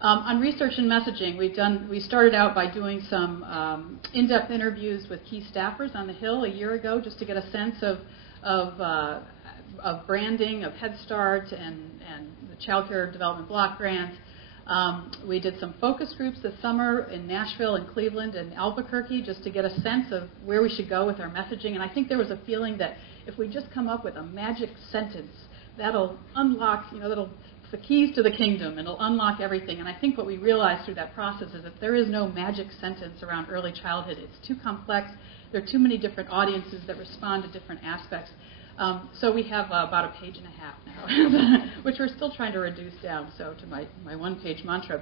On research and messaging, we started out by doing some in-depth interviews with key staffers on the Hill a year ago, just to get a sense of branding, of Head Start and the Child Care Development Block Grant. We did some focus groups this summer in Nashville and Cleveland and Albuquerque, just to get a sense of where we should go with our messaging. And I think there was a feeling that if we just come up with a magic sentence, that'll unlock, it's the keys to the kingdom, and it'll unlock everything. And I think what we realized through that process is that there is no magic sentence around early childhood. It's too complex. There are too many different audiences that respond to different aspects. So we have about a page and a half now, which we're still trying to reduce down to my one-page mantra.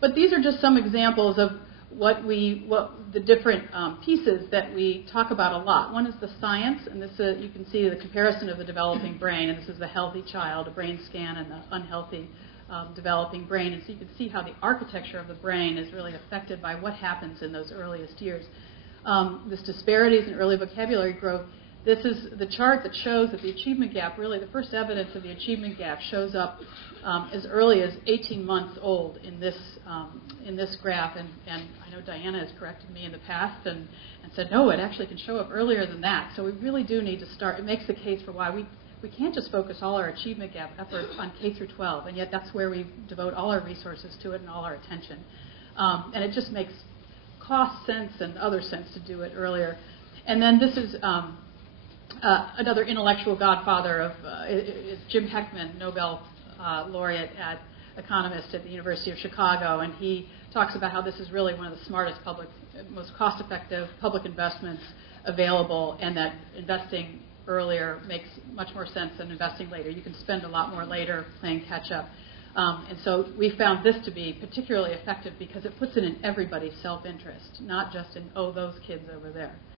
But these are just some examples of what the different pieces that we talk about a lot. One is the science, and this you can see the comparison of the developing brain, and this is the healthy child, a brain scan, and the unhealthy developing brain. And so you can see how the architecture of the brain is really affected by what happens in those earliest years. This disparities in early vocabulary growth. This is the chart that shows that the achievement gap, really the first evidence of the achievement gap, shows up as early as 18 months old in this graph. And I know Diana has corrected me in the past and said, no, it actually can show up earlier than that. So we really do need to start. It makes the case for why we can't just focus all our achievement gap efforts on K through 12, and yet that's where we devote all our resources to it and all our attention. And it just makes cost sense and other sense to do it earlier. And then this is another intellectual godfather of is Jim Heckman, Nobel laureate economist at the University of Chicago, and he talks about how this is really one of the smartest most cost-effective public investments available, and that investing earlier makes much more sense than investing later. You can spend a lot more later playing catch-up. And so we found this to be particularly effective because it puts it in everybody's self-interest, not just in, those kids over there.